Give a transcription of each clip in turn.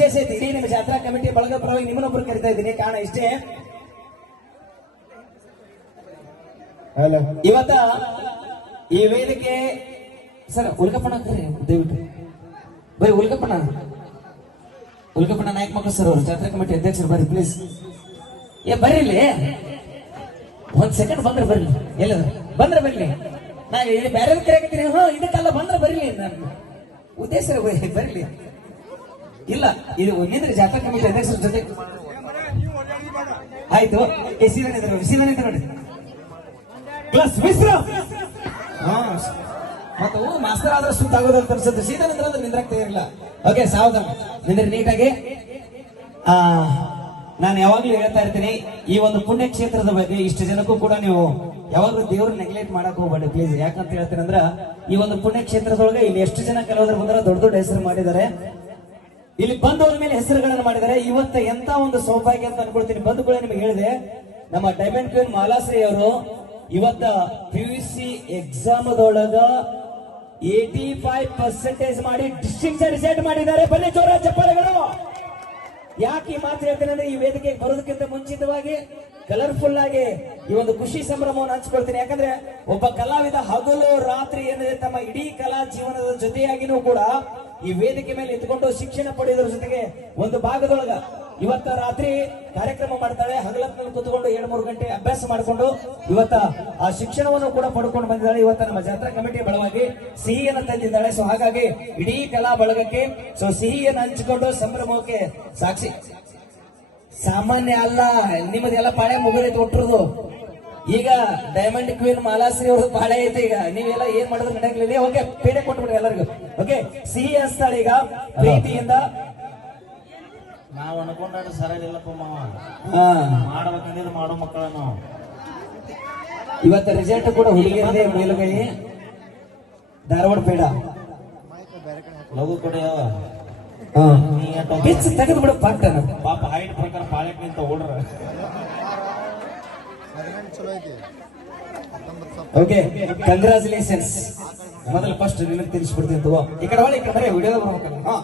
ವಿಶೇಷ ಐತಿ ಇಡೀ ನಿಮ್ಮ ಜಾತ್ರಾ ಕಮಿಟಿ ಬಳಗ ಪರವಾಗಿ ನಿಮ್ಮನ್ನೊಬ್ರು ಕರಿತಾ ಇದ್ದೀನಿ. ಕಾರಣ ಇಷ್ಟೇ. ಇವತ್ತ ಈ ವೇದಿಕೆ ಸರ್ ಉಲ್ಕಪ್ಪಣ ಕರಿ ದಯವಿಟ್ಟು. ಬರೀ ಉಲ್ಕಪ್ಪಣ ಉಲ್ಕಪ್ಪಣ್ಣ ನಾಯಕ್ ಮಕ್ಕಳು ಸರ್ ಅವರು. ಜಾತ್ರಾ ಕಮಿಟಿ ಅಧ್ಯಕ್ಷರು ಬರ್ರಿ ಪ್ಲೀಸ್ ಏ ಬರ್ರಿ ಒಂದ್ ಸೆಕೆಂಡ್ ಬಂದ್ರೆ ಬರ್ಲಿ ಎಲ್ಲ ಬಂದ್ರೆ ಬರ್ಲಿ ನಾ ಬೇರೆ ಕರೆಯಾಕತ್ತೀನಿ ಹಾ ಇದಕ್ಕೆಲ್ಲ ಬಂದ್ರೆ ಬರ್ಲಿ ನಾನು ಉದ್ದೇಶ ಬರ್ಲಿ ಇಲ್ಲ, ಇದು ಒಂದಿದ್ರೆ ಜಾತ್ರಾ ಕಮಿಟಿ ಅಧ್ಯಕ್ಷರ ಜೊತೆ ಆಯ್ತು. ಸೀದಾ ನಿಂತು ನೋಡಿ ಪ್ಲಸ್ ಮಿಶ್ರ ಮಾಸ್ತರ್ ಆದ್ರೆ ಸುತ್ತ ಆಗೋದಂತ ಅನ್ಸುತ್ತೆ. ಸೀದಾ ನಿಂತ್ರ ಅಂದ್ರೆ ಇರಲಿಲ್ಲ ತಯಾರಿಲ್ಲ. ಓಕೆ, ಸಾವಧಾನ. ನಿಂದ್ರೆ ನೀಟಾಗಿ. ಆ, ನಾನು ಯಾವಾಗ್ಲೂ ಹೇಳ್ತಾ ಇರ್ತೀನಿ, ಈ ಒಂದು ಪುಣ್ಯ ಕ್ಷೇತ್ರದ ಬಗ್ಗೆ ಇಷ್ಟು ಜನಕ್ಕೂ ಕೂಡ ನೀವು ಯಾವಾಗ್ಲೂ ದೇವ್ರ ನೆಗ್ಲೆಕ್ಟ್ ಮಾಡಕ್ ಹೋಗ್ಬೇಡಿ ಪ್ಲೀಸ್ ಯಾಕಂತ ಹೇಳ್ತೀನಿ ಅಂದ್ರ ಈ ಒಂದು ಪುಣ್ಯ ಕ್ಷೇತ್ರದೊಳಗೆ ಇಲ್ಲಿ ಎಷ್ಟು ಜನ ಕೆಲವರು ಬಂದ್ರೆ ದೊಡ್ಡ ದೊಡ್ಡ ಹೆಸರು ಮಾಡಿದ್ದಾರೆ. ಇಲ್ಲಿ ಬಂದವರ ಮೇಲೆ ಹೆಸರುಗಳನ್ನು ಮಾಡಿದರೆ ಇವತ್ತ ಎಂತ ಒಂದು ಸೌಭಾಗ್ಯ ಅಂತ ಅನ್ಕೊಳ್ತೀನಿ. ಬಂದುಗಳೇ ನಿಮಗೆ ಹೇಳಿದೆ, ನಮ್ಮ ಡೈಮಂಡ್ ಕ್ವೀನ್ ಮಾಲಾಶ್ರೀ ಅವರು ಇವತ್ತ ಪಿ ಯು ಸಿ ಎಕ್ಸಾಮದೊಳಗ ಏಟಿ ಫೈವ್ ಪರ್ಸೆಂಟೇಜ್ ಮಾಡಿ ಡಿಸ್ಟಿಂಕ್ಷನ್ ರಿಸಲ್ಟ್ ಮಾಡಿದ್ದಾರೆ. ಬನ್ನಿ ಜೋರ ಚಪ್ಪಾಳೆಗಳು. ಯಾಕೆ ಈ ಮಾತು ಹೇಳ್ತೇನೆ ಅಂದ್ರೆ ಈ ವೇದಿಕೆಗೆ ಬರೋದಕ್ಕಿಂತ ಮುಂಚಿತವಾಗಿ ಕಲರ್ಫುಲ್ ಆಗಿ ಈ ಒಂದು ಖುಷಿ ಸಂಭ್ರಮವನ್ನು ಹಂಚ್ಕೊಳ್ತೀನಿ. ಯಾಕಂದ್ರೆ ಒಬ್ಬ ಕಲಾವಿದ ಹಗಲು ರಾತ್ರಿ ಏನಿದೆ, ತಮ್ಮ ಇಡೀ ಕಲಾ ಜೀವನದ ಜೊತೆಯಾಗಿನೂ ಕೂಡ ಈ ವೇದಿಕೆ ಮೇಲೆ ಇದ್ಕೊಂಡು ಶಿಕ್ಷಣ ಪಡೆಯೋದ್ರ ಜೊತೆಗೆ ಒಂದು ಭಾಗದೊಳಗ ಇವತ್ತ ರಾತ್ರಿ ಕಾರ್ಯಕ್ರಮ ಮಾಡ್ತಾಳೆ. ಹಗಲತ್ನಲ್ಲಿ ಕುತ್ಕೊಂಡು ಎರಡ್ ಮೂರು ಗಂಟೆ ಅಭ್ಯಾಸ ಮಾಡಿಕೊಂಡು ಇವತ್ತ ಆ ಶಿಕ್ಷಣವನ್ನು ಕೂಡ ಪಡ್ಕೊಂಡು ಬಂದಿದ್ದಾಳೆ. ಇವತ್ತ ನಮ್ಮ ಜಾತ್ರಾ ಕಮಿಟಿ ಬಲವಾಗಿ ಸಿಹಿಯನ್ನು ತಂದಿದ್ದಾಳೆ. ಸೊ ಹಾಗಾಗಿ ಇಡೀ ಕಲಾ ಬಳಗಕ್ಕೆ ಸೊ ಸಿಹಿಯನ್ನು ಹಂಚಿಕೊಂಡು ಸಂಭ್ರಮಕ್ಕೆ ಸಾಕ್ಷಿ. ಸಾಮಾನ್ಯ ಅಲ್ಲ ನಿಮ್ಮದೆಲ್ಲ ಪಾಳೆ ಮುಗಿದೈತೆ ಒಟ್ಟರದು ಈಗ ಡೈಮಂಡ್ ಕ್ವೀನ್ ಮಾಲಾಶ್ರೀ ಅವ್ರದ್ದು ಪಾಳೆ ಐತೆ ಈಗ. ನೀವೆಲ್ಲ ಏನ್ ಮಾಡಿದ್ರು ನಡೆಯಲಿಲ್ಲ ಓಕೆ ಪೇಡೆ ಕೊಟ್ಬಿಡ್ರಿ ಎಲ್ಲರಿಗೂ. ಓಕೆ ಸಿಹಿ ಅನ್ಸ್ತಾಳೆ ಈಗ ಪ್ರೀತಿಯಿಂದ. ನಾವ್ ಅನ್ಕೊಂಡ್ರೆ ಸರಿಯಾಗಿಲ್ಲಪ್ಪ ಮಾವ. ಹಾ. ಮಾಡ್ಬೇಕಂದಿದ್ದು ಮಾಡೋ ಮಕ್ಕಳ ನಾವು ಇವತ್ತು ರಿಸಲ್ಟ್ ಕೂಡ ಹುಡುಗಿಯರದೇ ಮೇಲುಗೈ. ಧಾರವಾಡ ಪೇಡ. ಲಘು ಕೊಡ ಯಾವ ಹಾ. ನೀ ಎಷ್ಟ್ ಹೋದ? ಬಿಚ್ಚು ತೆಗೆದು ಬಿಡು ಪಟ್ಟನ ಪಾಪ ಹೈಟ್ ಪ್ರಕಾರ ಪಾಳ್ಯಕ್ ನಿಂತ ಓಡ್ರ ಓಕೆ ಕಂಗ್ರಾಚುಲೇಷನ್ಸ್ ಮೊದಲು ಫಸ್ಟ್ ನಿನಗೆ ತಿಳಿಸ್ಬಿಡ್ತೀನಿ ತಗೋ. ಈ ಕಡೆ ಒಳ್ಳೆ ಈ ಕಡೆ ವಿಡಿಯೋ ಬರ್ಬೇಕಲ್ಲ. ಹಾ.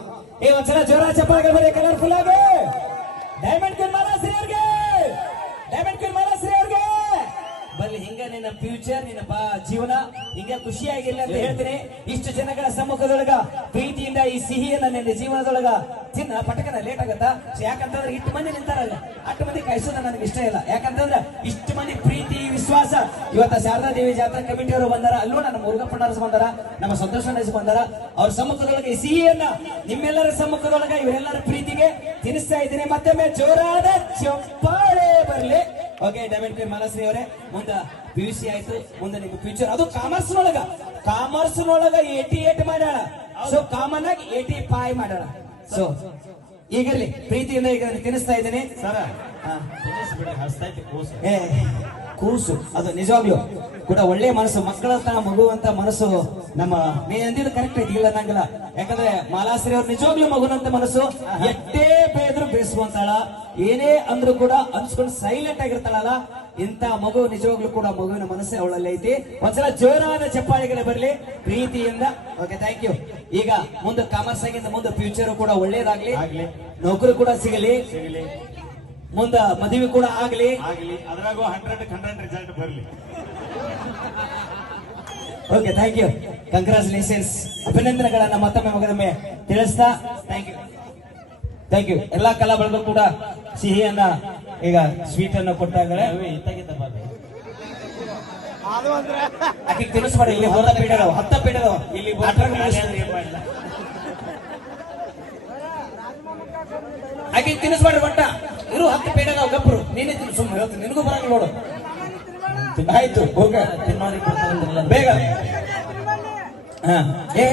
ಏ, ಒಂದ್ಸಲ ಜೋರ ಚಪ್ಪಾಳೆ ಬರೀ ಕಲರ್ಫುಲ್ ಆಗಿ. ಡೈಮಂಡ್ ನಿನ್ನ ಫ್ಯೂಚರ್ ನಿನ್ನ ಜೀವನ ಹಿಂಗೆ ಖುಷಿಯಾಗಿಲ್ಲ ಅಂತ ಹೇಳ್ತೀನಿ. ಇಷ್ಟು ಜನಗಳ ಸಮ್ಮುಖದೊಳಗ ಪ್ರೀತಿಯಿಂದ ಈ ಸಿಹಿಯನ್ನ ನಿನ್ನ ಜೀವನದೊಳಗ ತಿನ್ನ ಪಟಕನ ಲೇಟ್ ಆಗತ್ತಾ? ಯಾಕಂತಂದ್ರೆ ಇಷ್ಟು ಮಂದಿ ನಿಂತಾರಲ್ಲ. ಅಷ್ಟು ಮಂದಿ ಕಾಯಿಸೋದ ನನಗೆ ಇಷ್ಟ ಇಲ್ಲ. ಯಾಕಂತಂದ್ರೆ ಇಷ್ಟು ಮಂದಿ ಪ್ರೀತಿ ವಿಶ್ವಾಸ. ಇವತ್ತ ಶಾರದಾ ದೇವಿ ಜಾತ್ರಾ ಕಮಿಟಿ ಅವರು ಬಂದಾರ ಅಲ್ಲೂ ನನ್ನ ಮುರುಗಪ್ಪಣ್ಣರಸ್ ಬಂದಾರ ನಮ್ಮ ಸಂತೋಷ ಬಂದಾರ. ಅವ್ರ ಸಮ್ಮುಖದೊಳಗೆ ಈ ಸಿಹಿಯನ್ನ ನಿಮ್ಮೆಲ್ಲರ ಸಮ್ಮುಖದೊಳಗ ಇವರೆಲ್ಲರ ಪ್ರೀತಿಗೆ ತಿನ್ನಿಸ್ತಾ ಇದ್ದೀನಿ. ಮತ್ತೊಮ್ಮೆ ಜೋರಾದ ಚಪ್ಪಾಳೆ ಬರ್ಲಿ. ಓಕೆ ಡೈಮಂಡ್ ಮಾಲಾಶ್ರೀ ಅವರೇ ಮುಂದ ಪಿ ಯು ಸಿ ಆಯ್ತು ಮುಂದೆ ನಿಮ್ಗೆ ಫ್ಯೂಚರ್ ಅದು ಕಾಮರ್ಸ್ ನೊಳಗ ಕಾಮರ್ಸ್ ನೊಳಗ ಏಟಿ ಏಟ್ ಮಾಡ್ಯಾಳ. ಸೊ ಕಾಮನ್ ಆಗಿ ಏಟಿ ಫೈವ್ ಮಾಡ್ಯಾಳ. ಸೊ ಈಗಿರ್ಲಿ ಪ್ರೀತಿಯಿಂದ ಈಗ ತಿನ್ನಿಸ್ತಾ ಇದ್ದೀನಿ. ಸರ ಏ ಕೂಸು. ಅದು ನಿಜವಾಗ್ಲು ಕೂಡ ಒಳ್ಳೆ ಮನಸ್ಸು ಮಕ್ಕಳ ಮಗುವಂತ ಮನಸ್ಸು ನಮ್ಮ ನೀ ಅಂದಿದ್ದು ಕರೆಕ್ಟ್ ಐತಿ ಇಲ್ಲ ಅನ್ನಂಗಿಲ್ಲ. ಯಾಕಂದ್ರೆ ಮಾಲಾಶ್ರೀ ಅವ್ರು ನಿಜವಾಗ್ಲೂ ಮಗುನಂತ ಮನಸ್ಸು ಎಷ್ಟೇ ಬೇದ್ರು ಬೇಯಿಸುವಂತಾಳ ಏನೇ ಅಂದ್ರೂ ಕೂಡ ಅನ್ಸ್ಕೊಂಡು ಸೈಲೆಂಟ್ ಆಗಿರ್ತಾಳಲ್ಲ ಇಂತ ಮಗು ನಿಜವಾಗ್ಲೂ ಕೂಡ ಮಗುವಿನ ಮನಸ್ಸೇ ಅವಳಲ್ಲಿ ಐತಿ. ಒಂದ್ಸಲ ಜೋರಾದ ಚಪ್ಪಾಳಿಗಳ ಬರಲಿ ಪ್ರೀತಿಯಿಂದ. ಓಕೆ ಥ್ಯಾಂಕ್ ಯು ಈಗ ಮುಂದೆ ಕಾಮರ್ಸ್ ಆಗಿಂದ ಮುಂದೆ ಫ್ಯೂಚರ್ ಕೂಡ ಒಳ್ಳೇದಾಗ್ಲಿ. ಆಗ್ಲಿ. ನೌಕರಿ ಕೂಡ ಸಿಗಲಿ. ಸಿಗಲಿ. ಮುಂದ ಮದುವೆ ಕೂಡ ಆಗ್ಲಿ. ಆಗ್ಲಿ. ಅದ್ರಾಗೂ ಹಂಡ್ರೆಡ್ ಹಂಡ್ರೆಡ್ ರಿಸಲ್ಟ್ ಬರಲಿ. ಓಕೆ ಥ್ಯಾಂಕ್ ಯು ಕಂಗ್ರಾಚುಲೇಷನ್ಸ್ ಅಭಿನಂದನೆಗಳನ್ನ ಮತ್ತೊಮ್ಮೆ ಮಗದೊಮ್ಮೆ ತಿಳಿಸ್ತಾ ಥ್ಯಾಂಕ್ ಯು ಥ್ಯಾಂಕ್ ಯು ಎಲ್ಲಾ ಕಲಾ ಬಳಗ ಕೂಡ ಸಿಹಿಯನ್ನ ಈಗ ಸ್ವೀಟ್ ಅನ್ನ ಕೊಟ್ಟಾಗಲೇ ಆಕೆ ತಿಳಿಸ್ಬೇಡಿ ಇಲ್ಲಿ ಹೋದ ಪೀಡಗಳು ಹತ್ತ ಪೀಡಗಳು ಇಲ್ಲಿ ಆಕೆ ತಿನ್ನಿಸ್ಬೇಡ ಬಟ್ಟ ಇರು ಹತ್ತು ಪೇಡಗಳು ಗಬ್ರು ನೀನೇ ತಿನ್ಸು ಹೇಳ್ತೀನಿ ನಿನಗೂ ಬರಂಗಿಲ್ಲ ನೋಡು. ಆಯ್ತು ಹೋಗ. ಬೇಗ. ಹಾ. ಏ.